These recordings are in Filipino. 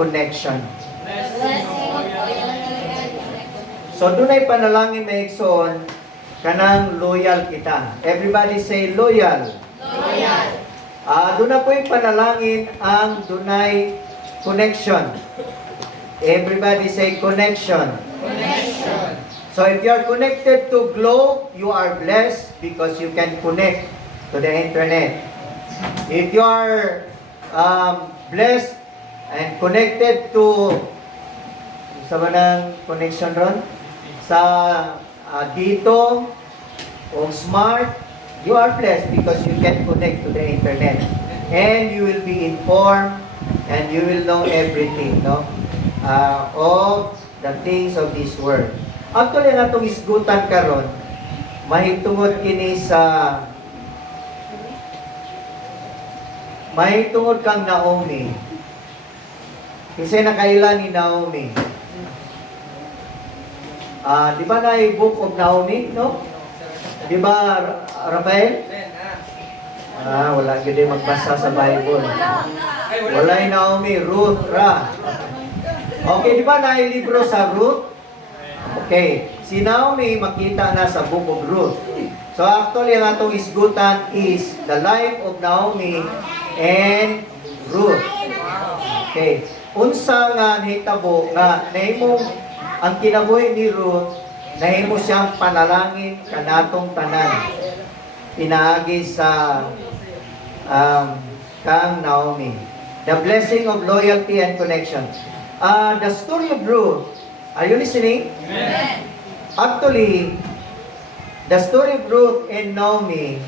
connection. Blessing of loyalty and So dunay panalangin na igsoon kanang loyal kita. Everybody say loyal. loyal. Doon na po yung panalangin ang dunay connection. Everybody say connection. Connection. So if you are connected to Globe, you are blessed because you can connect to the internet. If you are blessed and connected to sa manang connection ron sa dito o smart, you are blessed because you can connect to the internet and you will be informed and you will know everything, no, of the things of this world. Actually, ang atong isgutan karon mahitungod kini sa mahitungod kang Naomi. Kasi nakailan ni Naomi. Di ba na yung book of Naomi, no? Di ba, Rafael? Wala gini magbasa sa Bible. Wala yung Naomi, Ruth, Ra. Okay, di ba na yung libro sa Ruth? Okay, si Naomi makita na sa book of Ruth. So actually, ang atong isgutan is the life of Naomi and Ruth. Okay, unsa nga nahitabo nga nahimong ang kinabuhi ni Ruth, nahimo siyang panalangin kanatong tanan. Pinaagi sa kang Naomi. The blessing of loyalty and connection. The story of Ruth, are you listening? Amen. Actually, the story of Ruth and Naomi,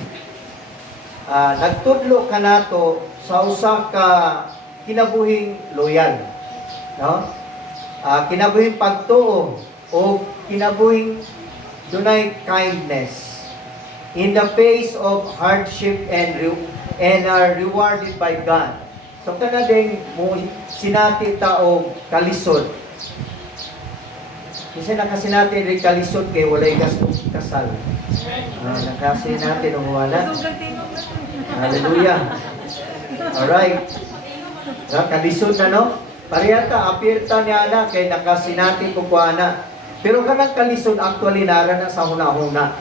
nagtudlo kanato sa usa ka kinabuhing loyal, no? Kinabuhing pagtuo o kinabuhing dunay kindness in the face of hardship and are rewarded by God. So kana din mo sinati tao kalisod. Kasi nakasinati rin kalisod kay walay kasal. Nakasinati nung wala. Hallelujah. Alright. Kalisod na, no? Pariyata, apirta niya na kay nakasinati ko po na. Pero kanang kalisod actually nara na sa huna-huna.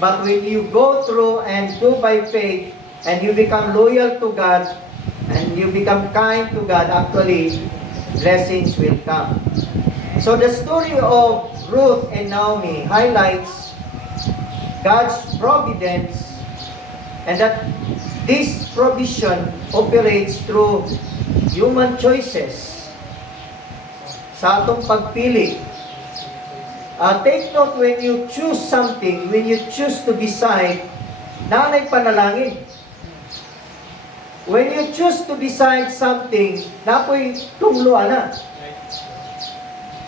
But when you go through and do by faith and you become loyal to God and you become kind to God, actually blessings will come. So the story of Ruth and Naomi highlights God's providence and that this provision operates through human choices sa atong pagpili. Take note when you choose something, when you choose to decide, nanay panalangin. When you choose to decide something, napoy tungluan na.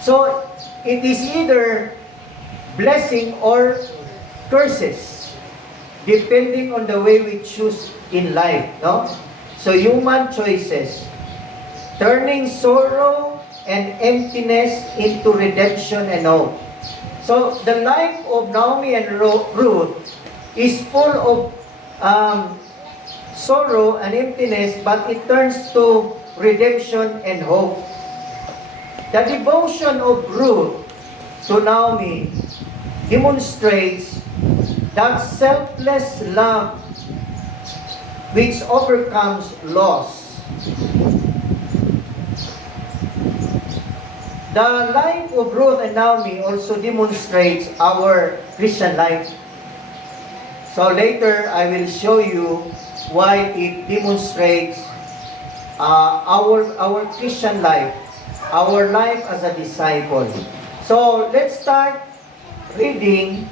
So, it is either blessing or curses, depending on the way we choose in life, no? So, human choices, turning sorrow and emptiness into redemption and hope. So, the life of Naomi and Ruth is full of sorrow and emptiness, but it turns to redemption and hope. The devotion of Ruth to Naomi demonstrates that selfless love which overcomes loss. The life of Ruth and Naomi also demonstrates our Christian life. So later, I will show you why it demonstrates our Christian life, our life as a disciple. So let's start reading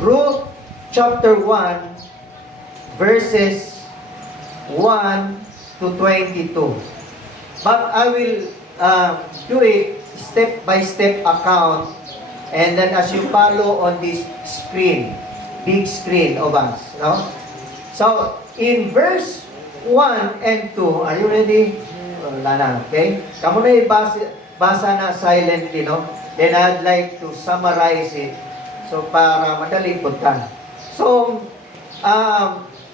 Ruth chapter 1, verses 1 to 22. But I will do a step-by-step account, and then as you follow on this screen, big screen of us, no? So, in verse 1 and 2, are you ready? Wala na, okay? Kamu na basa na silently, no? Then I'd like to summarize it, so para madali po ka. So,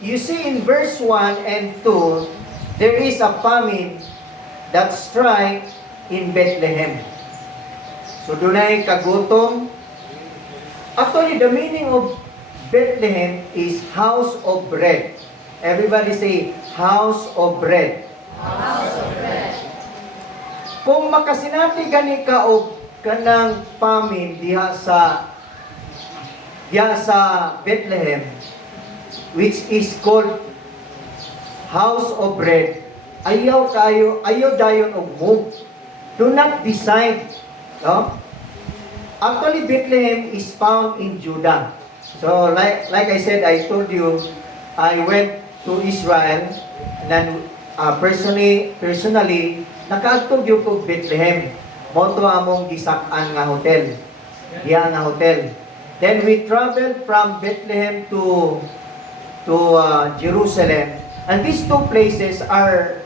you see in verse 1 and 2, there is a famine that strike in Bethlehem. So dunay kagutom. Actually, the meaning of Bethlehem is house of bread. Everybody say, house of bread. House of bread. Kung makasinati gani ka og kanang famine diha sa Bethlehem, which is called house of bread, ayaw dayon og move. Do not decide. No? Actually, Bethlehem is found in Judah. So, like I said, I told you, I went to Israel, and then personally, nakaadtog yung ko Bethlehem. Moto among gisak-an nga hotel. Diya nga hotel. Then we traveled from Bethlehem to Jerusalem. And these two places are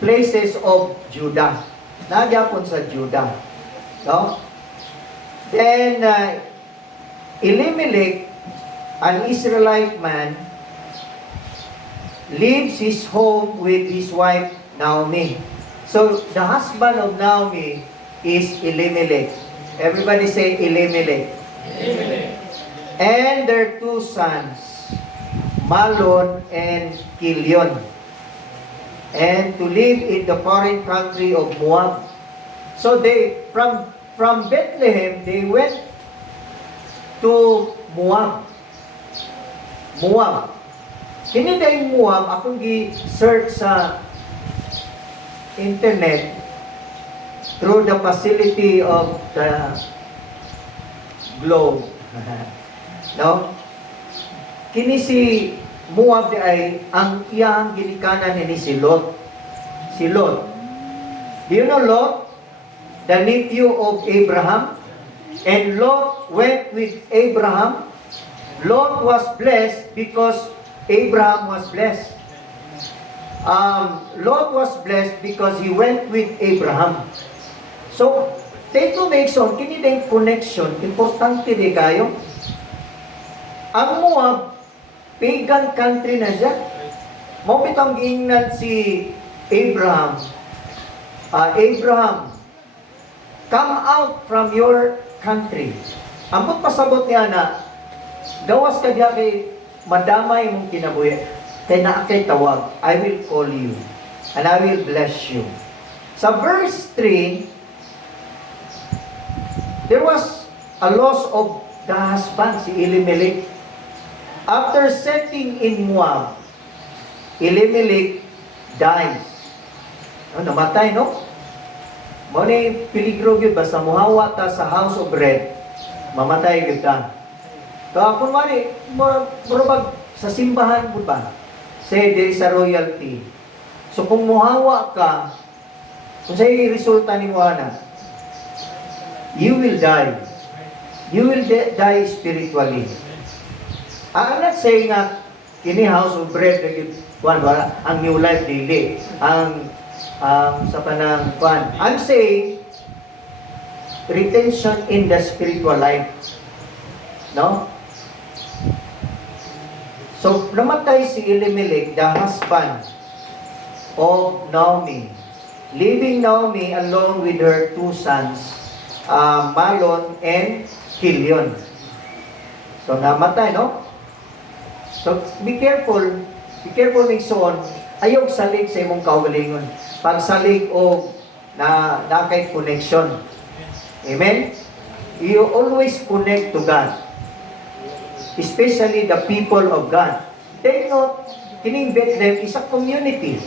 places of Judah. Nagyapon sa Judah. No? Then, Elimelech, an Israelite man, leaves his home with his wife Naomi. So, the husband of Naomi is Elimelech. Everybody say Elimelech. And their two sons, Malon and Kilion. And to live in the foreign country of Moab. So they, from Bethlehem, they went to Moab. Moab. Kini dahil Moab, akong gi-search sa internet through the facility of the globe. No? Kini si Moab ay ang iyang ginikanan ni si Lot. Si Lot. Do you know Lot? The nephew of Abraham. And Lot went with Abraham. Lot was blessed because Abraham was blessed. Lot was blessed because he went with Abraham. So, take to make son, kini din connection, importante di kayo. Ang Moab, pagan country na siya. Mo bitang giingnan si Abraham. Abraham, come out from your country. Ambot pasabot niya na, gawas ka diya kay madamay mong kinabuhi. Kay naa kay tawag, I will call you, and I will bless you. Sa verse 3, there was a loss of the husband, si Elimelech. After setting in Moab, Elimelech dies. Namatay, no? Mo ni peligro gyud basta muhawa ta sa house of bread, mamatay gyud ta. Kung mari murabag sa simbahan pud ba? Say there is a royalty. So kung muhawa ka, kung sa'yo resulta ni Muhana, you will die. You will die spiritually. I'm not saying nga, kini house of bread, wala, ang new life daily, ang sa panang kwan. I'm saying, retention in the spiritual life. No? So, namatay si Elimelech, the husband of Naomi, leaving Naomi alone with her two sons, Malon and Kilion. So, namatay, no? So, be careful ng son, ayaw salig sa imong kaugalingon. Pag salig o na kay connection. Amen? You always connect to God. Especially the people of God. Take note, kining Bethlehem is a community.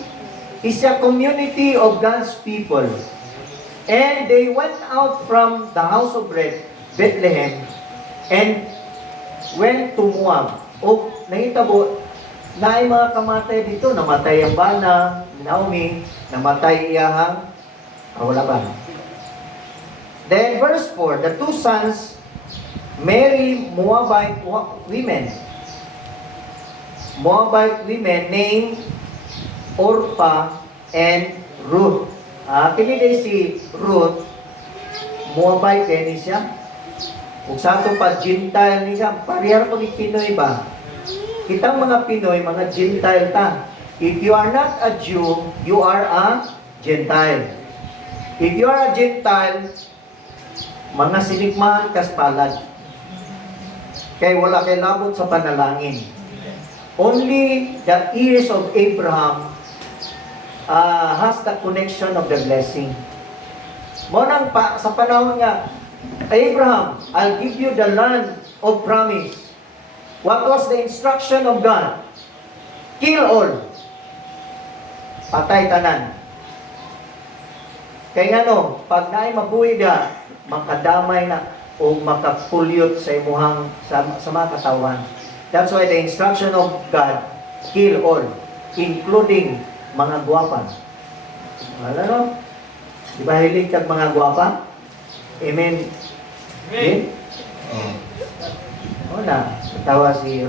It's a community of God's people. And they went out from the house of bread, Bethlehem, and went to Moab. O, nahitabo, na ay mga kamatay dito. Namatay ang bana, Naomi, namatay iyahang, wala ba? Then verse 4, the two sons marry Moabite women. Moabite women named Orpah and Ruth. Kini day si Ruth, Moabite ni siya. Kung sa ito pa, Gentile ni siya. Parihar pag Pinoy ba? Kitang mga Pinoy, mga Gentile ta. If you are not a Jew, you are a Gentile. If you are a Gentile, mga sinikmahan kas palad. Kaya wala kay labot sa panalangin. Only the ears of Abraham has the connection of the blessing. Monang sa panahon nga, Abraham, I'll give you the land of promise. What was the instruction of God? Kill all. Patay tanan. Kaya nga no, pag naay mabuhi da, makadamay na o makapulyot sa imuhang sa mga katawan. That's why the instruction of God, kill all, including mga guwapa. Wala no? Di ba hilig kag mga guwapa? Amen? Amen? Oh. Na, tawa si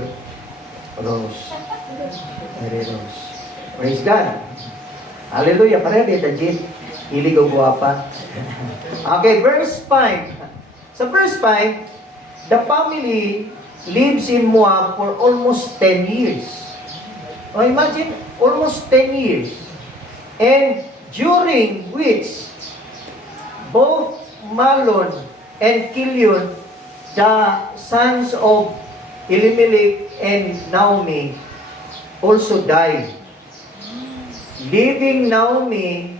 Rose. Mary Rose. Praise God. Hallelujah. Pareho dito, Jin. Hilig o guwapa. Okay, verse 5. Sa verse 5, the family lives in Moab for almost 10 years. Oh, imagine, almost 10 years. And during which both Malon and Kilion, the sons of Elimelech and Naomi, also died, leaving Naomi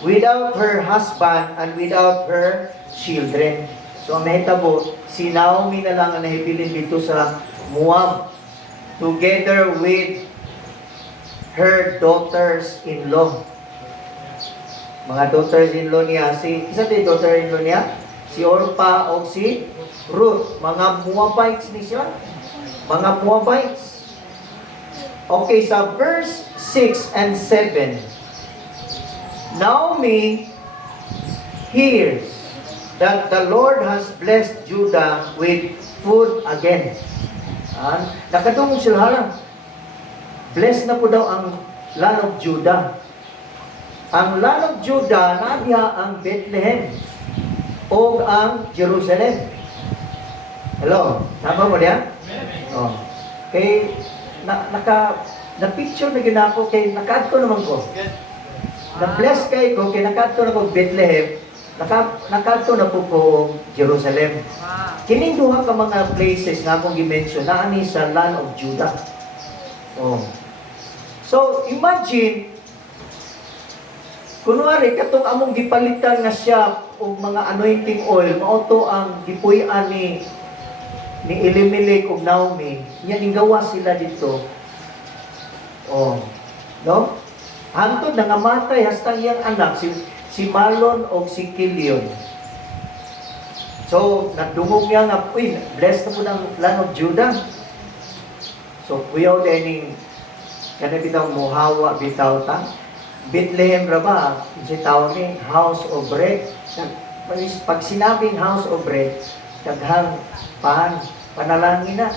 without her husband and without her children. So, may tabo, si Naomi na lang ang nahibilin dito sa Moab, together with her daughters-in-law. Mga daughters-in-law niya, isa tayo daughter-in-law niya? Si Orpa o si Ruth. Mga Moabites ni siya. Mga Moabites. Okay, sa verse 6 and 7, Naomi hears that the Lord has blessed Judah with food again. Nakatungog sila lang. Blessed na po daw ang land of Judah. Ang land of Judah, nadiha ang Bethlehem o ang Jerusalem. Hello? Tama mo diyan? Oh. Kay, na-picture na ginako, kay nakaadto naman ko. Na-bless kay ko, kay nakaadto na ko Bethlehem, nakaadto na po ko Jerusalem. Kining duha ka mga places nga akong gi-mention, naani sa land of Judah. Oh. So, imagine, kunwari, katong among gipalitan nga siya o mga anointing oil, mauto ang gipuy-an ni Elimelech o Naomi, yan gawa sila dito. Oh. No? Hantod na ngamatay hastang iyang anak, si Malon o si Kilion. So, nadungog niya nga, blessed na po ng land of Judah. So, kuyaw dining kana bitaw mohawa bitaw ta. Bethlehem ra ba? Si tawag ni house of bread. Pag sinabing house of bread, daghang panalangin na.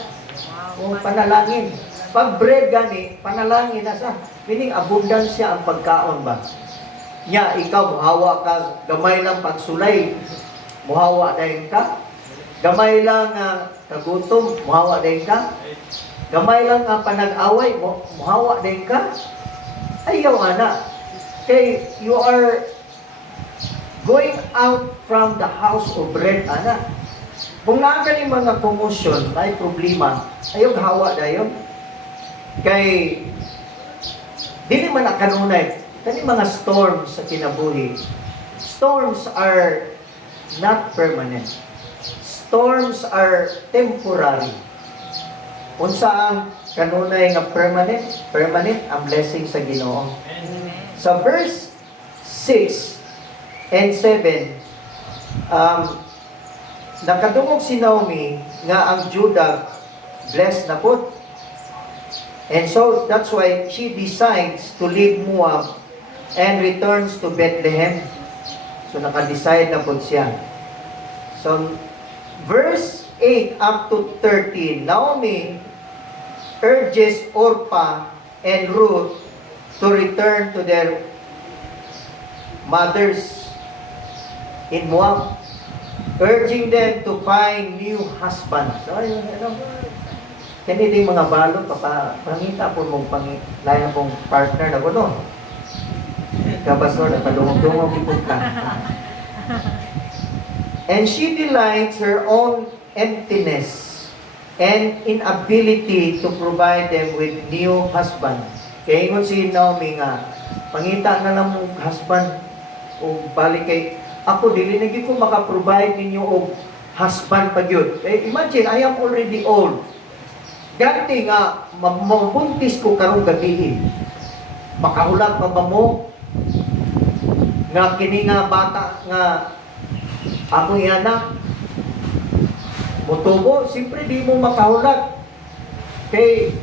O panalangin. Pag bread gani, panalangin na sa. Meaning abundance siya ang pagkaon ba? Nya, ikaw muhawa ka, gamay lang pagsulay, muhawa dahin ka. Gamay lang kagutom, muhawa dahin ka. Gamay lang panag-away, muhawa dahin ka. Ayaw ana. Okay, you are going out from the house of bread, ana. Kung nakakali mga commotion, may problema, ayaw hawa dayon. Kay, dili man kanunay, kani mga storms sa kinabuhi. Storms are not permanent. Storms are temporary. Unsa ang kanunay nga permanent? Permanent ang blessing sa Ginoo. Sa verse 6 and 7, nakadungog si Naomi nga ang Judah blessed na po. And so that's why she decides to leave Moab and returns to Bethlehem. So naka-decide na po siya. So verse 8 up to 13, Naomi urges Orpah and Ruth to return to their mothers in Moab, urging them to find new husbands. So, kanito yung mga balot, pangita po mong layan pong partner na kuno. Ikaw, pastor, napadungog-dungog ipon ka. And she delights her own emptiness and inability to provide them with new husband. Kaya ingon si Naomi nga, pangita na lang mong husband o balik kay ako, dili na gyud ko makaprovide ninyo og husband pa gyud. Eh, imagine, I am already old. Ganti nga, mabuntis ko karong gabi. Makahulat pa ba mo? Nga kini nga bata nga ako anak mutubo, siyempre di mo makahulat. Kay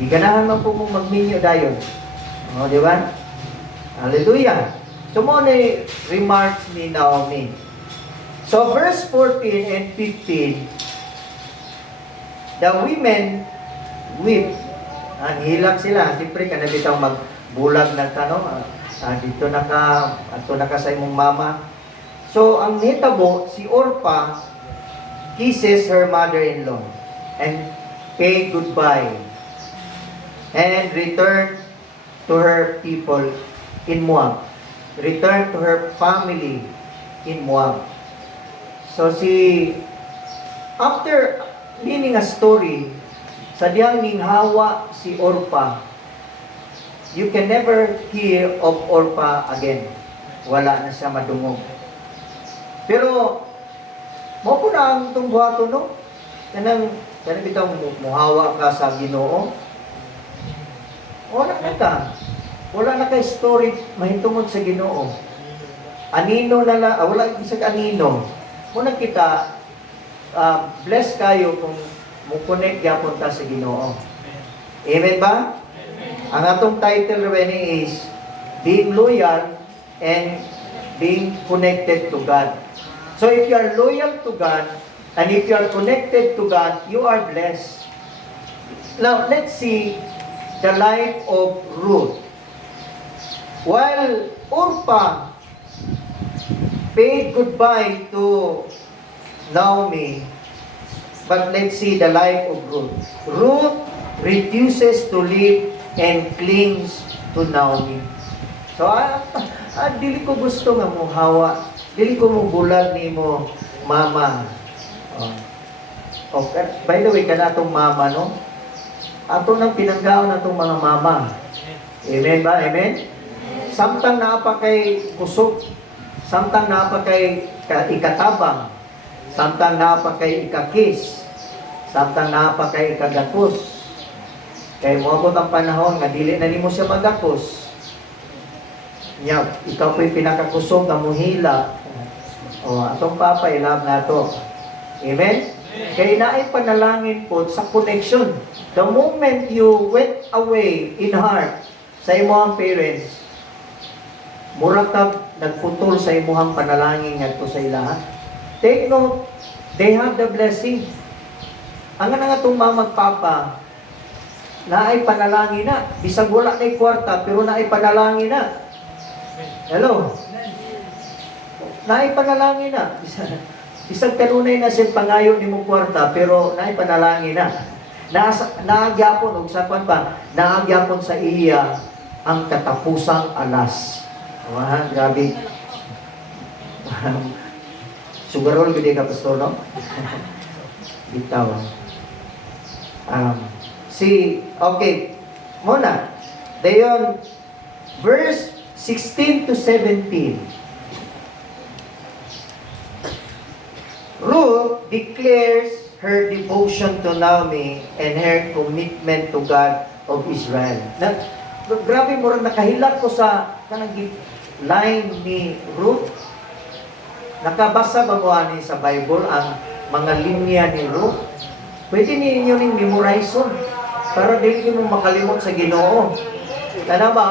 iganahan man po mong magminyo dayon. O, di ba? Hallelujah. So mo ni remarks ni Naomi. So verse 14 and 15, the women weep. Hilak sila. Siyempre, ka na dito magbulag ng tanong. Dito ato naka sa imong mama. So, ang hitabo, si Orpah kisses her mother-in-law and pay goodbye and return to her people in Moab. Return to her family in Moab. So, after meaning a story, sa diyang ninghawa si Orpah, you can never hear of Orpah again. Wala na siya madungog. Pero, mo po na ang itong buhato, no? Kanang bitang muhawa ka sa Ginoo. Wala na ka. Wala na ka story mahitungod sa Ginoo. Anino na lang, wala isang anino. Muna kita, bless kayo kung mo-connect yapon ta sa Ginoo. Amen ba? Ang atong title rin is being loyal and being connected to God. So if you are loyal to God and if you are connected to God, you are blessed. Now, let's see the life of Ruth. While Orpah paid goodbye to Naomi, but let's see the life of Ruth. Ruth refuses to live and clings to Naomi. So, dili ko gusto nga mo hawa. Dili ko mo bulag ni mo mama. By the way, kanatong mama, no? Ato nang pinanggaon natong mga mama. Amen ba? Amen? Samtang naapa kay kusog. Samtang naapa kay ikatabang. Samtang naapa kay ikakis. Samtang naapa kay ikagakos. Kay moabot ang panahon nga dili na nimo siya magakos. Nya, ikaw po'y pinakakusog nga muhila. Atong Papa, ilab na to. Amen? Kaya naay panalangin po sa connection. The moment you went away in heart sa imuhang parents, murag ka nagputol sa imuhang panalangin ngadto sa ilaha. Take note, they have the blessing. Ang nga itong mamag Papa, naay panalangin na. Bisag wala na'y kwarta, pero naay panalangin na. Hello? Naay panalangin na. Isang kanunay na siyang pangayo ni mong kwarta, pero naay panalangin na. Naagyapon, o sapan pa, naagyapon sa iya ang katapusang alas. Grabe. Sugarol, gede ka, Pastor, no? Bitaw. Okay. Muna. Dayon, verse 16 to 17. Ruth declares her devotion to Naomi and her commitment to God of Israel. Grabe mo rin, nakahilak ko sa kanang line ni Ruth. Nakabasa ba mo ani sa Bible ang mga linya ni Ruth? Pwede ninyo ning memorize para di mo makalimot sa Ginoo. Kana ba?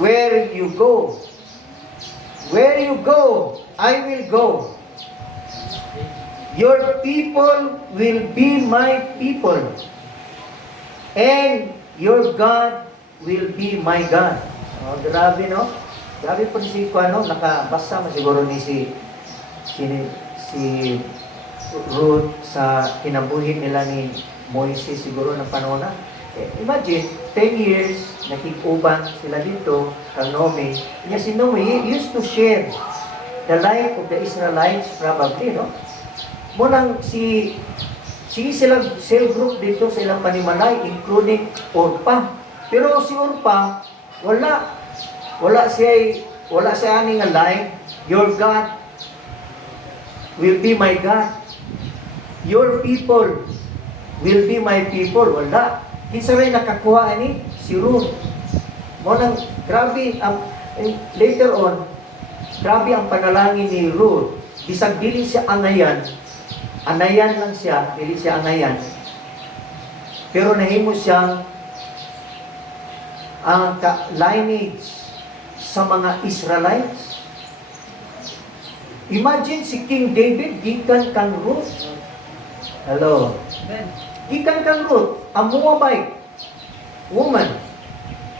Where you go, I will go. Your people will be my people. And your God will be my God. Grabe, no? Grabe po si Kuano, nakabasa mo siguro ni si Ruth sa kinabuhi nila ni Moises siguro ng panahon na. Imagine, 10 years, nakikuban sila dito, kang Naomi. Niya si Naomi used to share the life of the Israelites probably, no? Munang si silang cell group dito sa ilang panimalay, including Orpa. Pero si Orpa, wala siya aning nga life. Your God will be my God. Your people will be my people. Wala. Kinsa rin nakakuha ni si Ruth. Munang grabe later on, grabe ang panalangin ni Ruth. Bisag dili siya anayan lang siya, dili siya anayan. Pero nahimo siyang ang lineage sa mga Israelites. Imagine si King David, gikan kang Ruth. Hello. Gikan kang Ruth, a Moabite woman.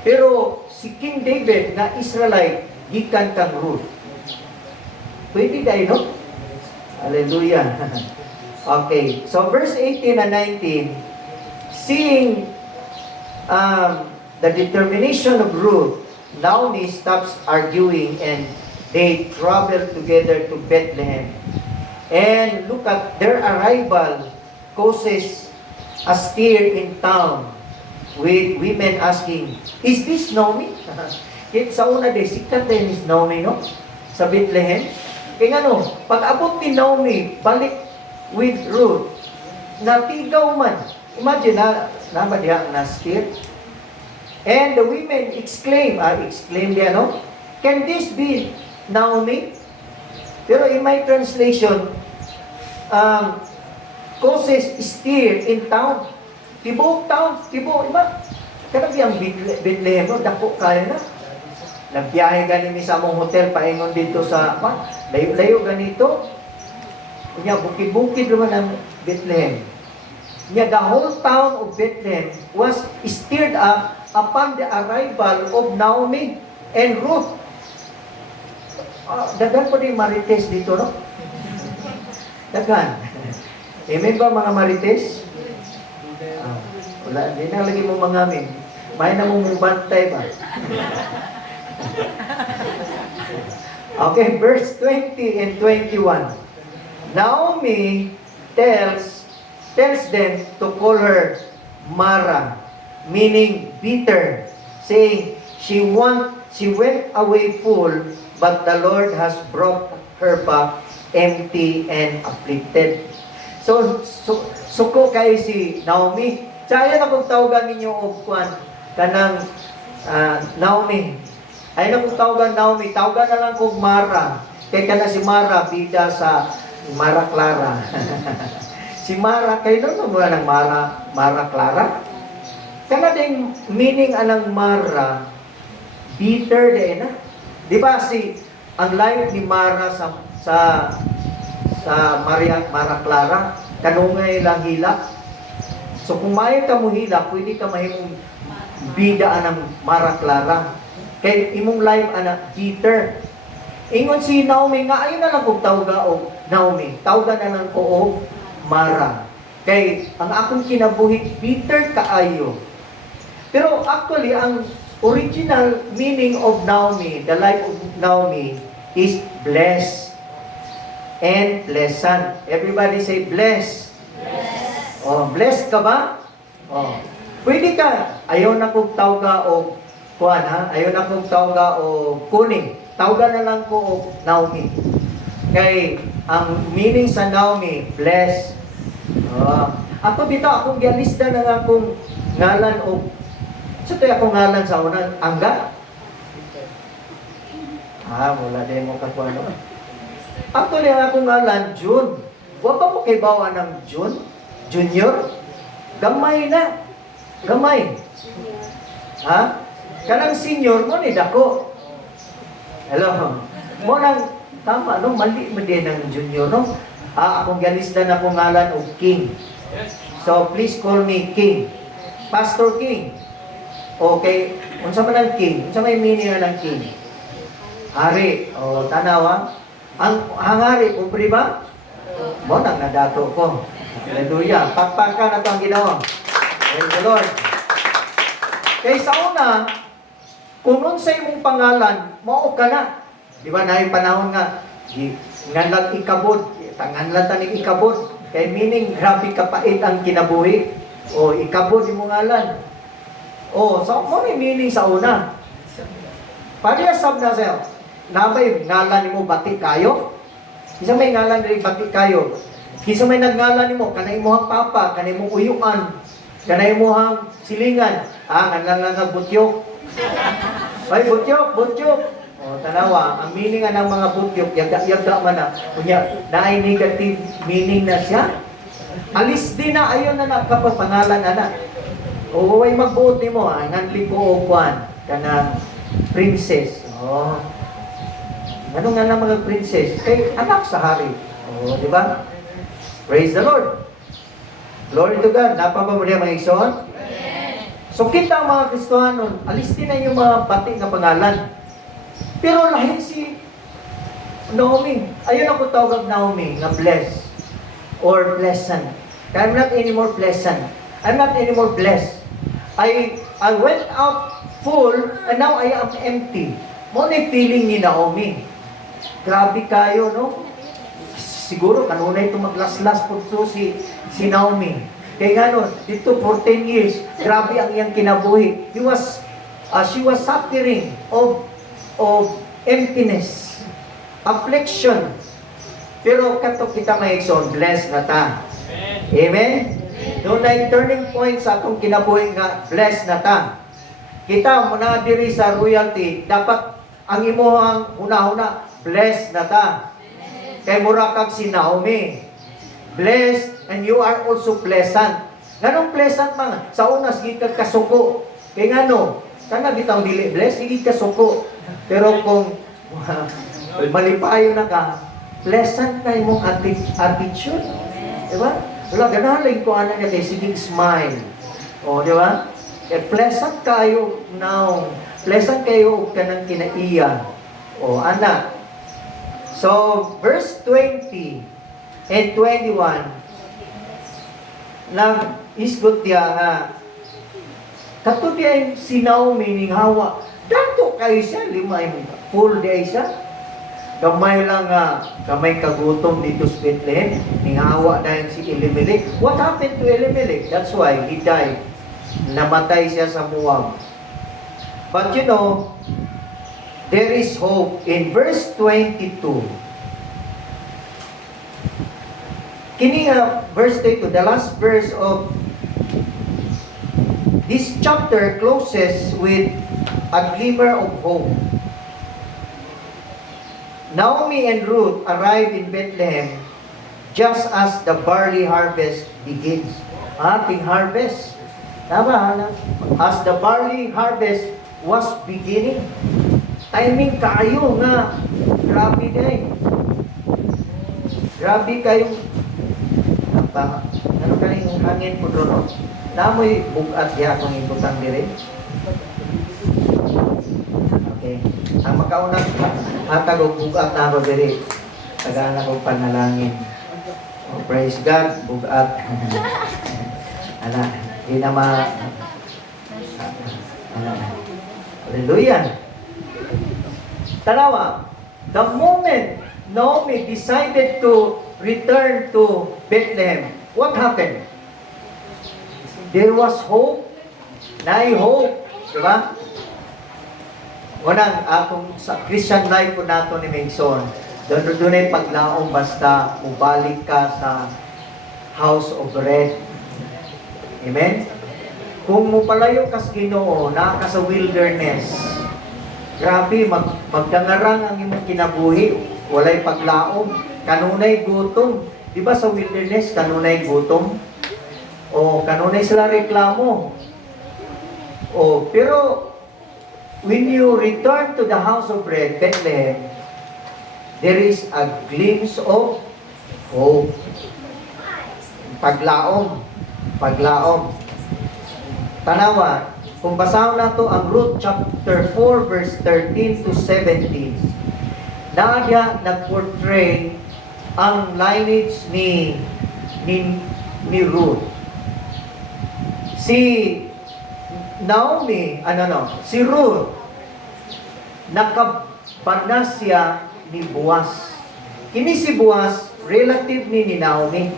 Pero si King David na Israelite, gikan kang Ruth. Pwede tayo, no? Hallelujah. Okay. So, verse 18 and 19, seeing the determination of Ruth, Naomi stops arguing and they travel together to Bethlehem. And look at their arrival causes a stir in town with women asking, is this Naomi? Sa una day, sikat din is Naomi, no? Sa Bethlehem. Kaya nga no, pag-abot ni Naomi, balik with Ruth, natigaw man. Imagine na diha na stir. And the women exclaim diya, no? Can this be Naomi? Pero in my translation, causes stir in town. Tibuok town, iba. Kaya ang Bethlehem, no? Dako kaya na. Nagbiyahe ganin sa among hotel, paingon dito sa, layo ganito. Kanya, bukid-bukid naman ang Bethlehem. Kanya, the whole town of Bethlehem was stirred up upon the arrival of Naomi and Ruth. Dagan po din marites dito, no? Dagan. Amen ba mga marites? Wala, hindi na lagi mo mangamin. May na mong bantay ba? Okay, verse 20 and 21. Naomi tells them to call her Mara, meaning bitter, saying she went away full, but the Lord has brought her back empty and afflicted. So suko kay si Naomi. Kaya na kung tawagan ninyo og kwan kanang Naomi. Ay na kung tawagan Naomi, tawagan na lang kog Mara. Kay kana si Mara bida sa Mara Clara. Si Mara, kayo doon mula ng Mara Clara? Kana ding meaning anang Mara, bitter din na. Di ba ang life ni Mara sa Mara Clara, kanungay lang hilak. So kung may ka mo hilak, pwede ka mahimong bida anang Mara Clara. Kay imong life ana bitter. Ingon si Naomi nga, ayun na lang kong tawga o Naomi. Tawga na lang ko o Mara. Kay, ang akong kinabuhi, bitter kaayo. Pero actually, ang original meaning of Naomi, the life of Naomi, is blessed and pleasant. Everybody say blessed. Blessed. Oh, blessed ka ba? Oh. Pwede ka, ayaw na kong tawga o kuhan ha? Ayaw na kong tawga o kuning. Tawagan na lang ko o Naomi. Kay, ang meaning sa Naomi, blessed. Ako dito, akong gialista na akong ngalan o sa tayo akong ngalan sa unang Angga? Wala din mo kakuha no. Actually, ang akong ngalan, June. Huwag pa mo kay bawa ng June? Junior? Gamay na. Gamay. Ha? Kanang senior mo ni dako. Hello. Mo nang tama no, mali mo din ng junior no. Akong gialista na akong ngalan og King. So please call me King. Pastor King. Okay, unsa man ang King? Unsa may meaning ng King? Hari. O tanawa. Ang hari pobre ba? Mo nang nadato ko. Hallelujah. Pakpakan na to ang Ginoo. Praise the Lord. Kaya sa una, kung nun sa imong pangalan, mao ka na. Di ba, na yung panahon nga, nganlag ikabod, tanganlan tanig ikabod. Kaya meaning, grabe kapait ang kinabuhi. O, ikabod yung ngalan. O, so, mo may meaning sa una. Parehasab na sa'yo. Nabay, ngalan mo bati kayo? Isa may ngalan rin bati kayo. Kisa may nagngalan mo, kanay mo hang papa, kanay mo uyuan, kanay mo hang silingan. Ngalan lang nga butyok. Ay, butyok. O, tanawa, ang meaning ng mga butyok, yaga man na. Kunya, na ay negative meaning na siya. Alis din na, ayun na nakapapangalan na. O, ay magbuot ni mo, nganli ko o kwan, kana princess. O, ano nga na mga princess? Kay anak sa hari. O, di ba? Praise the Lord. Glory to God. Napapa mo niya mga igsoon? So kita ang mga Kristohanon, alis din na yung mga bati na pangalan. Pero lahi si Naomi. Ayun ako tawag Naomi, na blessed or pleasant. I'm not anymore pleasant. I'm not anymore blessed. I went out full and now I am empty. Mo na feeling ni Naomi. Grabe kayo, no? Siguro kanunay ito maglaslas po si Naomi. Kaya nga no, dito for 10 years, grabe ang iyang kinabuhi. She was suffering of emptiness, affliction. Pero kato kita may igsoon, blessed na ta. Amen? Doon na turning point sa atong kinabuhi nga, blessed na ta. Kita mo na diri sa royalty, dapat ang imuhang una-una, blessed na ta. Kay mura kag si Naomi. Blessed and you are also pleasant. Ganong pleasant mga? Sa una, sige kag kasuko. Kay ngano, kana bitaw dili blessed, sige kasuko. Pero kung malipayo na ka, pleasant na imong attitude. Diba? Wala, ganahalin ko ana niya kay sige smile. O, di ba? Kaya pleasant kayo now. Pleasant kayo og kanang kinaiya. O, ana. So, verse 20 and 21, nag-isgot diya nga, kato diya si Naomi ning Hawa, dato kayo siya, full diya siya. Gamay lang gamay kagutom dito sa Bethlehem, ning Hawa dahil si Elimelech. What happened to Elimelech? That's why he died. Namatay siya sa Moab. But you know, there is hope in verse 22. Kini verse 22, the last verse of this chapter closes with a glimmer of hope. Naomi and Ruth arrived in Bethlehem just as the barley harvest begins. Ating harvest. Tama, as the barley harvest was beginning. Timing kayo nga. Grabe din. Grabe kayo. Ano kaling hangin po doon? Namoy bugat ya akong ibutang dire. Okay. Ang makaunang hatag og bugat na ako dire. Tagana ko panalangin. Oh, praise God, bugat. Ana, di na Hallelujah. Tanawa, the moment Naomi decided to return to Bethlehem, what happened? There was hope. Naay hope. Diba? Unang atong sa Christian life po nato ni Mengson, doon ay paglaong basta mubalik ka sa house of bread. Amen? Kung mupalayo kas Ginoo, na ka sa wilderness, grabe, magdangarang ang imong kinabuhi, walay paglaom, kanunay gutom. Di ba sa wilderness, kanunay gutom? O kanunay sila reklamo. O, pero when you return to the house of bread, Bethlehem, there is a glimpse of hope. Paglaom. Tanawa, kung basahin na to ang Ruth chapter 4 verse 13 to 17, naadya nag-portray ang lineage ni Ruth. Si Naomi, si Ruth, nakabanas siya ni Boaz. Kini si Boaz, relative ni Naomi.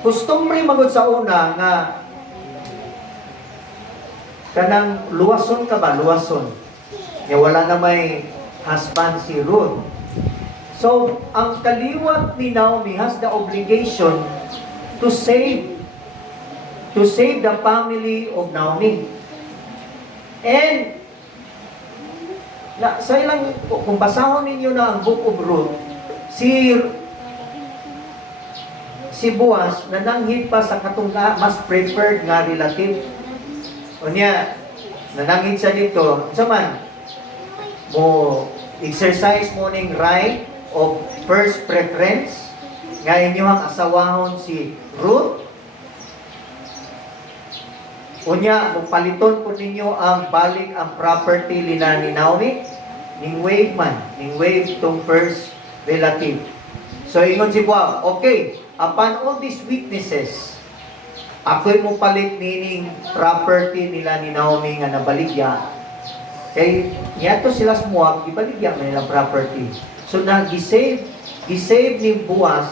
Customary magod sa una nga kanang luwason ka ba? Luwason. Nga wala na may husband si Ruth. So, ang kaliwat ni Naomi has the obligation to save the family of Naomi. And sa ilang, kung basahon ninyo na ang Book of Ruth, si Boaz nananghid pa sa katong mas preferred nga relative. O niya, nananghid siya dito, saman, mo exercise mo ning right of first preference, nga inyong asawahon si Ruth. Unya, paliton po ninyo ang balik ang property nila ni Naomi, ning wave man, ning wave tong first relative. So, ingon si Boaz, okay, upon all these witnesses, ako'y mo palit meaning property nila ni Naomi nga nabaligya. Kay, yato sila sumuwag, ibaligya man nilang property. So, gisave ni Boaz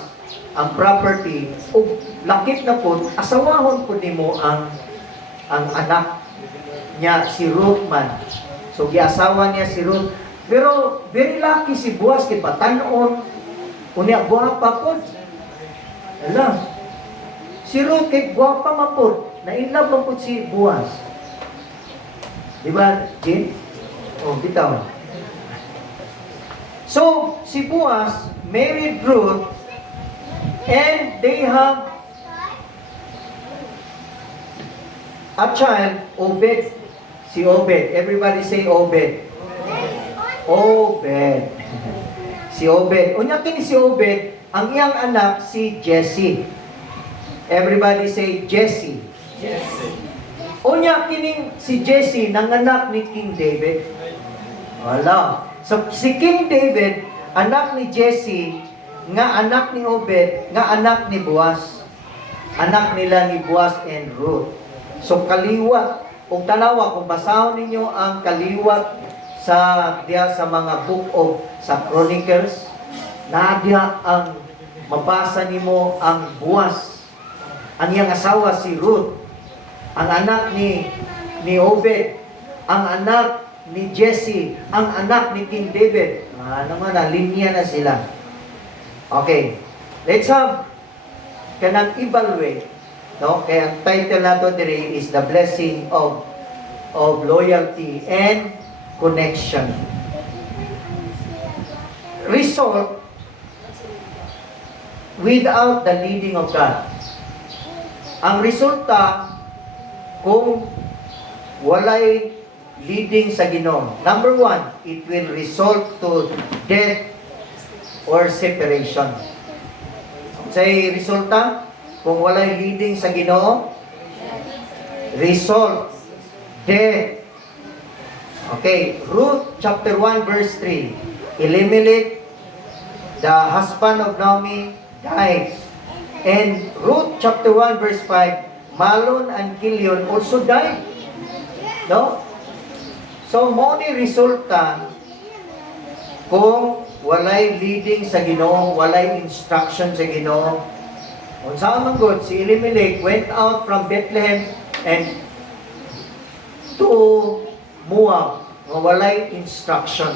ang property, o lakip na po, asawahon po nimo ang anak niya, si Ruth man. So, giasawa niya si Ruth. Pero, very lucky si Boaz, kay patanon, unya, guwapa po. Alam, si Ruth, kay guwapa mapod, na-inlove man po si Boaz. Diba, Jin? O, bitaw. So, si Boaz married Ruth, and they have a child, Obed. Si Obed. Everybody say Obed. Obed. Si Obed. Unya kini si Obed, ang iyang anak si Jesse. Everybody say Jesse. Jesse. Unya kining si Jesse nanganak ni King David. Wala. So si King David, anak ni Jesse, nga anak ni Obed, nga anak ni Boaz. Anak nila ni Boaz and Ruth. So kaliwat, kung tanawa, kung basahon ninyo ang kaliwat sa mga book of sa Chronicles, na diya ang mabasa nimo ang Boaz, ang iyang asawa si Ruth, ang anak ni Obed, ang anak ni Jesse, ang anak ni King David. Naman na, linya na sila. Okay, let's have kanang evaluate. No? Kaya ang title nato today is The Blessing of Loyalty and Connection. Result without the leading of God. Ang resulta kung walay leading sa Ginoo. Number 1, it will result to death or separation. Say resulta kung walay leading sa Ginoo, result, death. Okay, Ruth chapter 1 verse 3. Elimelech, the husband of Naomi, died. And Ruth chapter 1 verse 5, Malon and Kilion also died. No? So, mo ni resulta kung walay leading sa Ginoo, walay instruction sa Ginoo. Unsa man gud si Elimelech went out from Bethlehem and to Moab, nga walay instruction.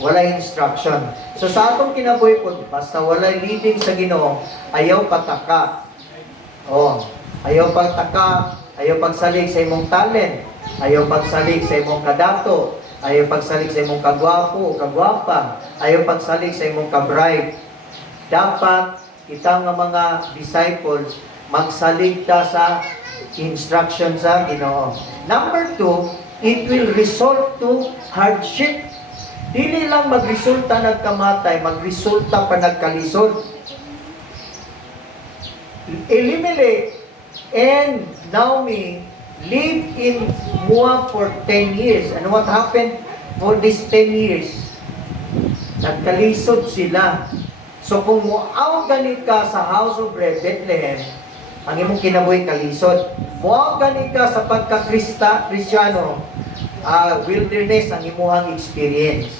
Walay instruction. So sa atong kinabuhi po, basta walay leading sa Ginoo, ayaw pataka. Oh, ayaw pagtaka, ayaw pagsalig sa imong talent, ayaw pagsalig sa imong kadato, ayaw pagsalig sa imong kagwapo o kagwapa, ayaw pagsalig sa imong kabright. Dapat kita nga mga disciples magsalig ta sa instruction sa Ginoo. Number 2, it will result to hardship. Dili lang magresulta nagkamatay, magresulta pa nagkalisod. Elimelech and Naomi lived in Moab for 10 years. And what happened for these 10 years? Nagkalisod sila. So kung muaw ganit ka sa House of Bread, Bethlehem, ang imong kinabuhi kalisod. Moang gani ka sa Kristyano, wilderness ang imuhang experience.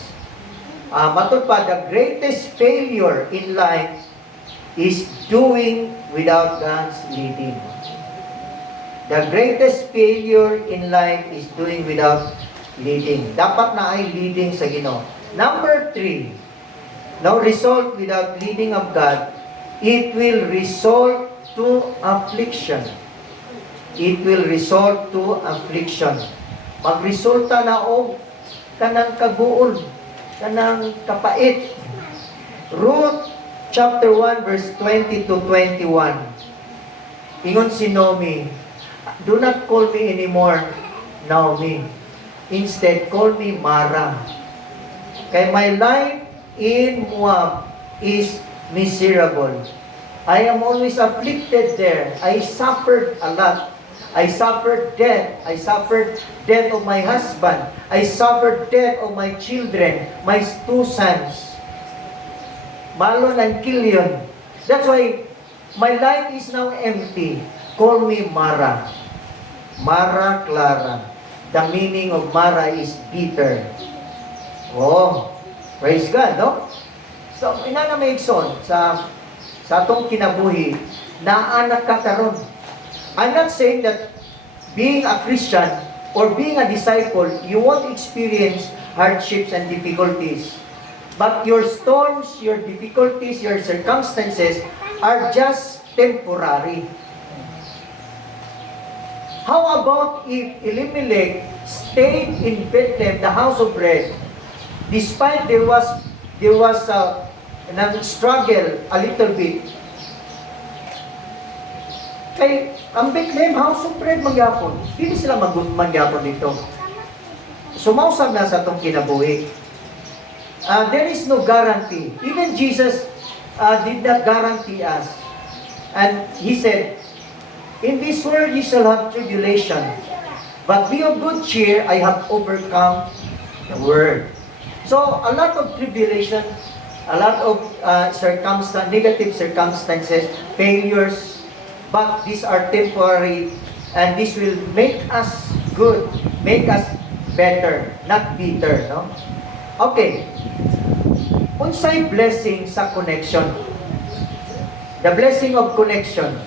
Matod pa, the greatest failure in life is doing without God's leading. The greatest failure in life is doing without leading. Dapat na ay leading sa Ginoo. Number 3, no result without leading of God, it will result to affliction. It will result to affliction. Magresulta na og kanang kaguol, kanang kapait. Ruth chapter 1 verse 20 to 21. Ingon si Naomi, "Do not call me anymore Naomi. Instead, call me Mara. Kay my life in Moab is miserable. I am always afflicted there. I suffered a lot. I suffered death. I suffered death of my husband. I suffered death of my children, my 2 sons. Malon and Kilion. That's why my life is now empty. Call me Mara." Mara Clara. The meaning of Mara is bitter. Oh, praise God, no? So, inana may igsoon sa atong kinabuhi na anak ka karon. I'm not saying that being a Christian or being a disciple, you won't experience hardships and difficulties. But your storms, your difficulties, your circumstances are just temporary. How about if Elimelech stayed in Bethlehem, the house of bread, despite there was a struggle a little bit? Kay ang Bethlehem house of bread magyapon, hindi sila magyapon dito. Sumausag na sa atong kinabuhi. There is no guarantee. Even Jesus did not guarantee us. And He said, "In this world you shall have tribulation, but be of good cheer, I have overcome the world." So, a lot of tribulation, a lot of negative circumstances, failures, but these are temporary, and this will make us good, make us better, not bitter, no? Okay. Unsay blessing sa connection? The blessing of connection.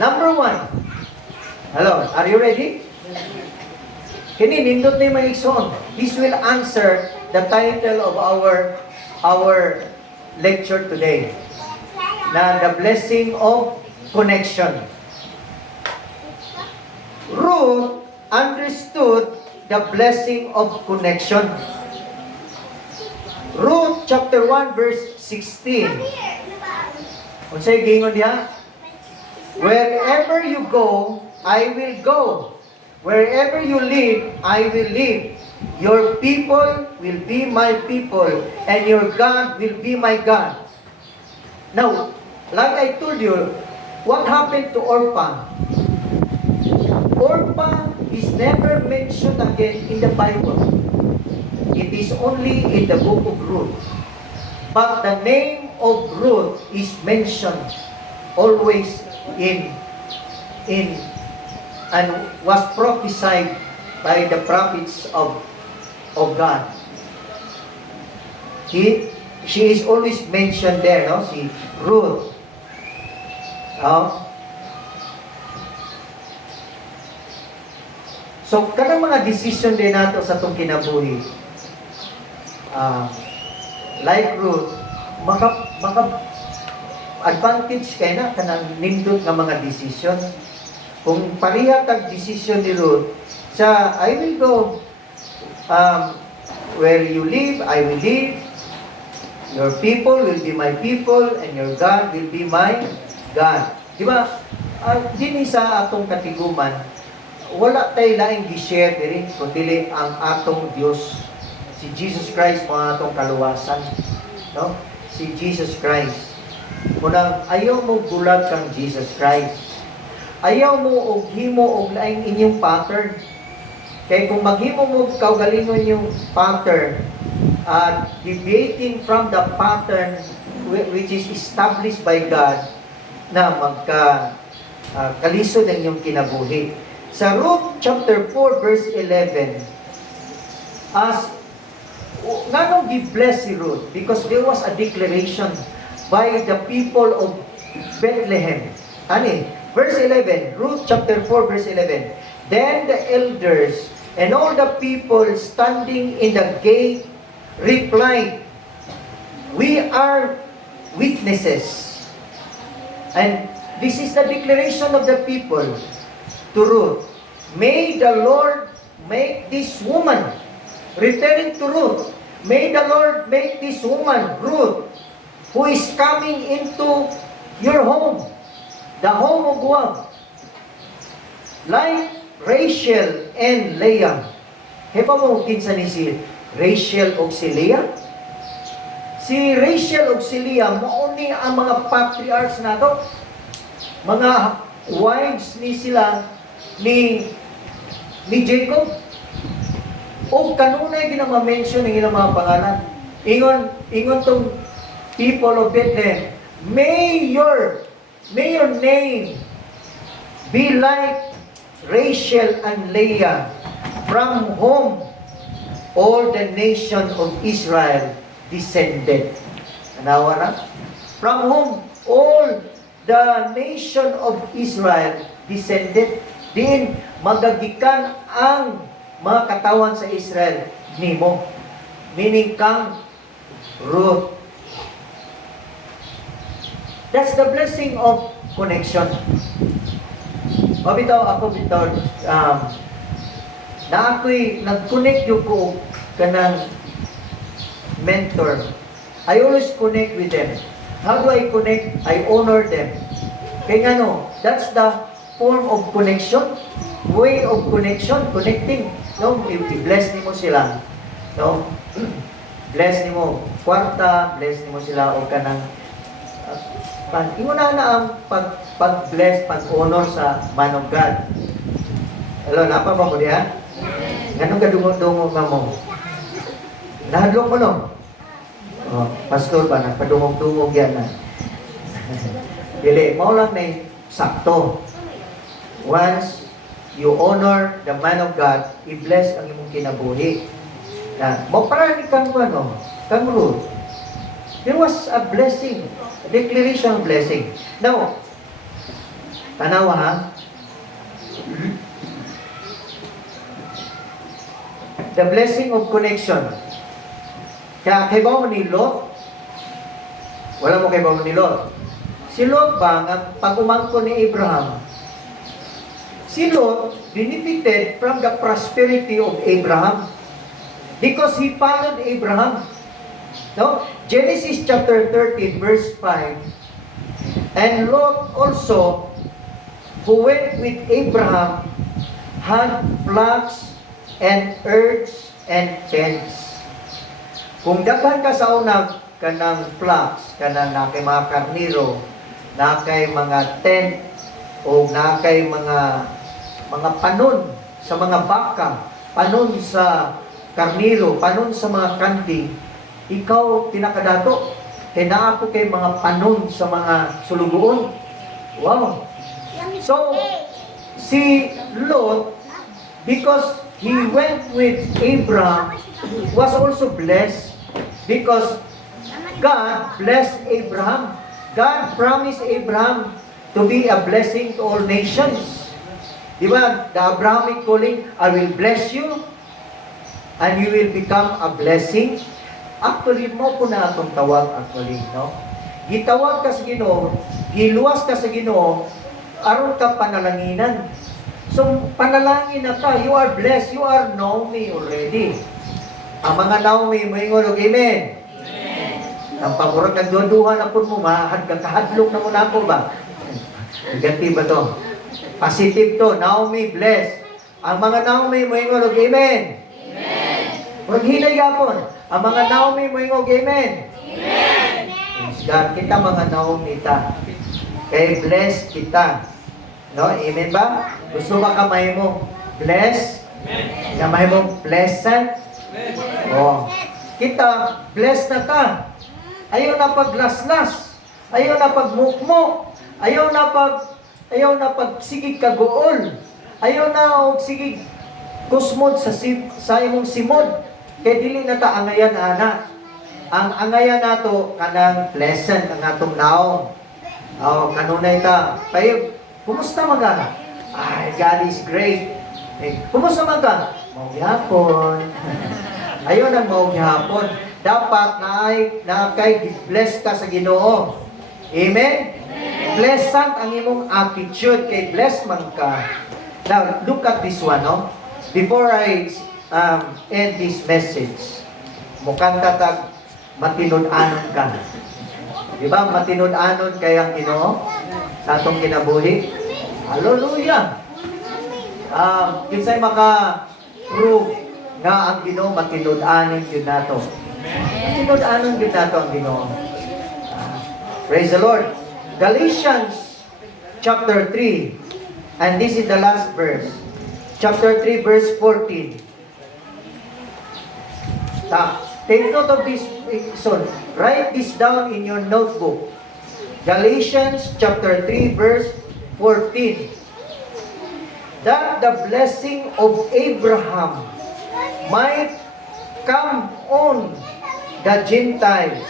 Number 1. Hello, are you ready? Kini nindot ni may igsoon. This will answer the title of our lecture today. Na the blessing of connection. Ruth understood the blessing of connection. Ruth chapter 1 verse 16. Unsay gingon diha? "Wherever you go, I will go. Wherever you live, I will live. Your people will be my people, and your God will be my God." Now, like I told you, what happened to Orpah? Orpah is never mentioned again in the Bible. It is only in the book of Ruth. But the name of Ruth is mentioned always in and was prophesied by the prophets of God. She is always mentioned there, no? Si Ruth. So, kanang mga decision din nato sa itong kinabuhi. Like Ruth, maka advantage kay na kanang nindot nga mga decision. Kung pareha tag decision ni Ruth, sa I will go where you live, I will live. Your people will be my people, and your God will be my God. Di ba? Dini sa atong katiguman, wala tayo laing gi-share diri kundi ang atong Dios, si Jesus Christ, mga atong kaluwasan, no? Si Jesus Christ. Kunang ayaw mo bulag kang Jesus Christ. Ayaw mo og himo og laing inyong pattern. Kay kung maghimo mo kaugalingon yung pattern, deviating from the pattern which is established by God, na kalisod ang iyong kinabuhi. Sa Ruth chapter 4 verse 11, as nganong gi-bless si Ruth? Because there was a declaration by the people of Bethlehem. Ani, verse 11, Ruth chapter 4 verse 11. Then the elders and all the people standing in the gate replied, "We are witnesses." And this is the declaration of the people to Ruth. May the Lord make this woman, referring to Ruth, may the Lord make this woman, Ruth, who is coming into your home, the home of Boaz, like Rachel and Leah. Hepa mo kinsa ni si Rachel o si Leah? Si Rachel o si Leah, mauni ang mga patriarchs na to. Mga wives ni sila ni Jacob. O kanunay ginama-mention ng ilang mga pangalan. Ingon tong people of Bethlehem, may your name be like Rachel and Leah, from whom all the nation of Israel descended. Anawa na? From whom all the nation of Israel descended. Din magagikan ang mga katawan sa Israel nimo. Meaning kang Ruth. That's the blessing of connection. O ako bitaw, na ako'y nag-connect yung ko kanang mentor. I always connect with them. How do I connect? I honor them. Kaya nga no, that's the form of connection, way of connection, connecting. No, i-bless nimo sila. No, bless nimo kwarta, bless nimo sila o kanang inguna na ang pag-bless, pag-honor sa man of God. Hello, napa ba mo diha? Ganun ka dungo-dungo nga mo? Nahadlok mo no? Oh, pastor ba, nagpadungog-dungog yan na. Dili, mo lang na sakto. Once you honor the man of God, i-bless ang imong kinabuhi. Na, maparani kang ano, kang Ruth. There was a blessing, a declaration of blessing. Now, tanawa ha? The blessing of connection. Kaya kay ba mo ni Lot? Wala mo kay ba mo ni Lot? Si Lot ba, ang pag-umangko ni Abraham, si Lot benefited from the prosperity of Abraham because he followed Abraham. No? Genesis chapter 13 verse 5. And Lot also, who went with Abraham, had flocks and herds and tents. Kung daghan ka sa unang kanang flocks, kanang nakay mga karniro, nakay mga tent, o nakay mga panon sa mga baka, panon sa karniro, panon sa mga kandi, ikaw pinakadato. Kaya ako kay mga panon sa mga sulugoon. Wow! So, si Lot, because he went with Abraham, was also blessed because God blessed Abraham. God promised Abraham to be a blessing to all nations. Diba? The Abrahamic calling, I will bless you and you will become a blessing. Actually, mo po na atong tawag actually, no? Gitawag ka sa Ginoo, giluwas ka sa Ginoo, aron ka panalanginan. So, panalangin na ka, you are blessed, you are Naomi already. Ang mga Naomi, moingon og amen. Amen. Ang pagurag nagduduhan na po mo, kahadlok na mo na ako ba? Ganti ba to? Positive to, Naomi, blessed. Ang mga Naomi, moingon og amen. Amen. Huwag hinayapon. Ang mga Naomi, moingon og amen. Amen. God, kita mga Naomi ta. Kaya blessed kita. No? Amen ba? Gusto ba kamay mo blessed? Kamay mo pleasant? Oh. Kita, blessed na ta. Ayaw na paglaslas. Ayaw na pagmukmok. Ayaw na pag sigig kagool. Ayaw na og sigig kusmod sa imong simod. Kay dili na ta angayan ana. Ang angayan nato kanang pleasant ang atong naong. Kanunay ta. Payo, kumusta maga? Ay, God is great. Kumusta maga? Maugyapon. Ayaw nang maugyapon. Dapat na kay bless ka sa Ginoo. Amen? Pleasant ang imong attitude kay bless man ka. Now, look at this one, no? Before I end this message, mukhang tatag matinud-anon ka. Di ba? Matinud-anon kay ang Ginoo sa atong kinabuhi. Hallelujah! Kinsay maka-prove nga ang Ginoo matinud-anon yun nato. Matinud-anon yun nato ang Ginoo. Praise the Lord. Galatians chapter 3. And this is the last verse. Chapter 3 verse 14. Take note of this. So, write this down in your notebook. Galatians chapter 3 verse 14. That the blessing of Abraham might come on the Gentiles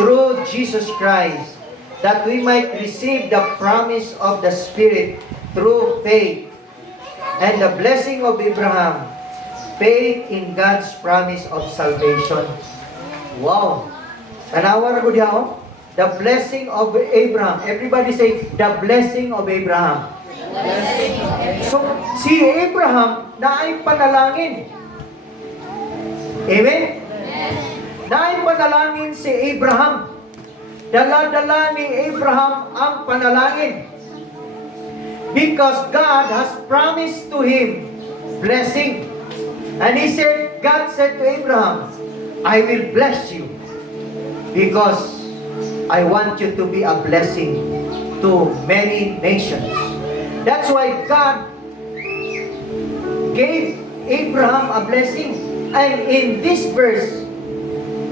through Jesus Christ, that we might receive the promise of the Spirit through faith. And the blessing of Abraham, faith in God's promise of salvation. Wow! Tanawa ko diya, oh. The blessing of Abraham. Everybody say, the blessing of Abraham. So, si Abraham na ay panalangin. Amen? Na ay panalangin si Abraham. Dala-dala ni Abraham ang panalangin. Because God has promised to him blessing. And God said to Abraham, I will bless you because I want you to be a blessing to many nations. That's why God gave Abraham a blessing. And in this verse,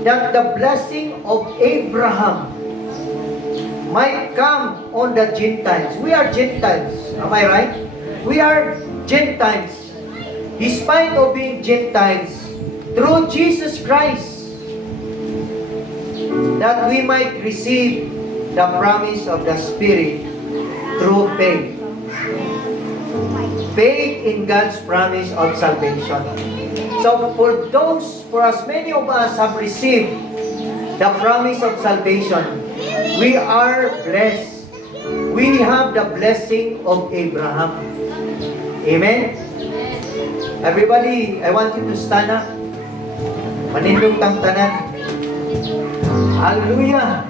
that the blessing of Abraham might come on the Gentiles. We are Gentiles. Am I right? We are Gentiles. Despite of being Gentiles, through Jesus Christ, that we might receive the promise of the Spirit through faith. Faith in God's promise of salvation. So for as many of us have received the promise of salvation, we are blessed. We have the blessing of Abraham. Amen? Everybody, I want you to stand up. Manindong tang tanan. Hallelujah!